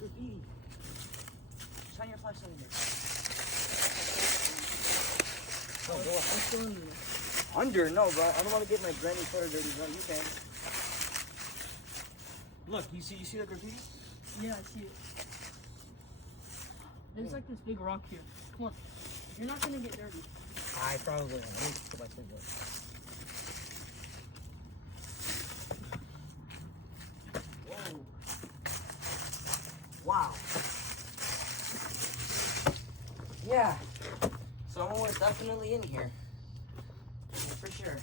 there's graffiti. Shine your flashlight in there. No, go up. I'm still in there. Under? No, bro. I don't want to get my granny footer dirty, bro. You can. Look, you see the graffiti? Yeah, I see it. There's like this big rock here. Come on. You're not gonna get dirty. I probably am. Let me put my thing there. Whoa. Wow. Yeah. Someone was definitely in here. For sure.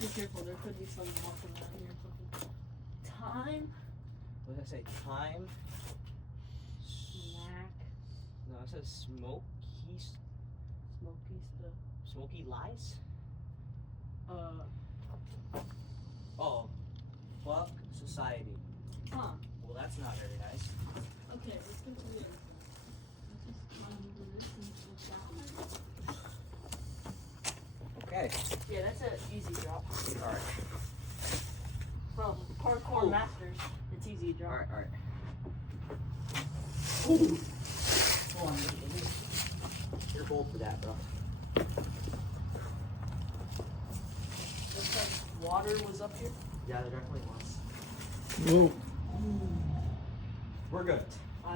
Be careful, there could be someone walking around here or something. Time. What did I say? Time. Snack. No, it says Smoky stuff. smoky lies. Oh, fuck society. Huh. Well, that's not very nice. Okay, let's go to the other side. Let's just climb over this and look that way. Okay. Yeah, that's an easy drop. All right. From Parkour Masters, it's easy drop. All right. All right. Ooh. Hold on. You're bold for that, bro. Looks like water was up here. Yeah, there definitely was. Whoa, We're good. We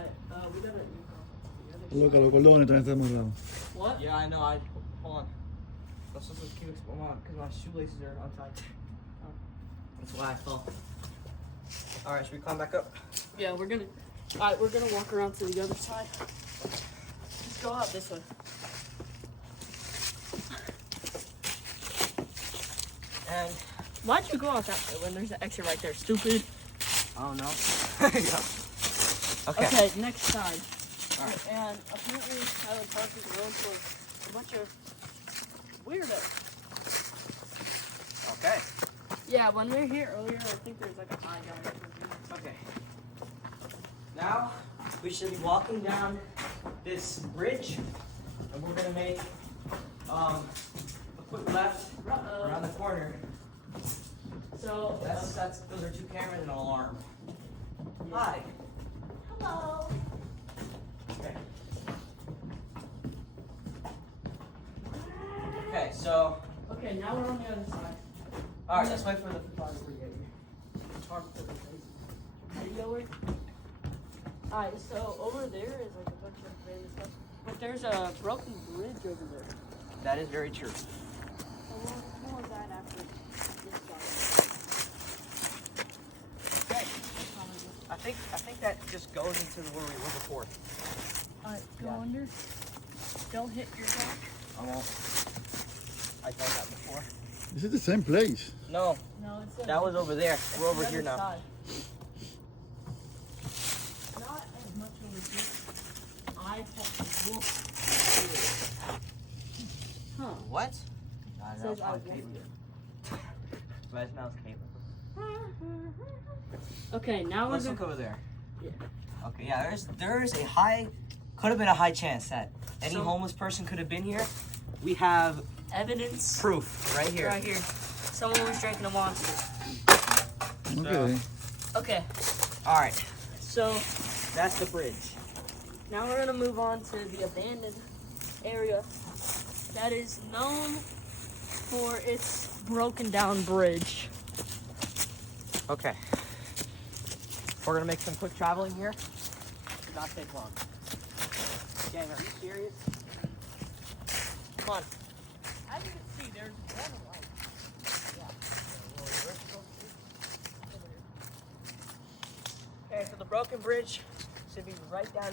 got a new loca, los cordones también están amarrados. What? Yeah, I know. Hold on. That's supposed to keep because my shoelaces are untied. Oh. That's why I fell. All right, should we climb back up? Yeah, we're gonna walk around to the other side. Let's go out this way. And Why'd you go out that way when there's an exit right there? Stupid. I don't know. Okay, next side. All right. And apparently Highland Park is known for a bunch of weirdos. Okay. Yeah, when we were here earlier, I think there's like a high guy or something. Okay. Now we should be walking down this bridge, and we're gonna make a quick left around the corner. So Those are two cameras and an alarm. Hi. hello. Okay. Okay. So, Okay, now we're on the other side. all right. Let's wait for the photographer to get here. Video. Alright, so over there is like a bunch of random stuff. But there's a broken bridge over there. That is very true. So we'll explore that after this side. Okay. I think that just goes into where we were before. Alright, go Yeah. under. Don't hit your back. I won't. I done that before. This is the same place. No, No, it's that was over there. it's We're over the here other now. side. Not as much over here. Huh. What? It says I won't. But it smells Caitlin. Okay, now Let's we're look over there. Yeah. Okay, yeah, there's a high, could have been a high chance that any So- homeless person could have been here. We have evidence proof right here. right here. Someone was drinking a monster. Okay. Okay, All right, so that's the bridge. now we're gonna move on to the abandoned area that is known for its broken down bridge. Okay. We're gonna make some quick traveling here. Should not take long. Gang, are you serious? Come on. As you can see, there's one light. Okay, so the broken bridge should be right down there.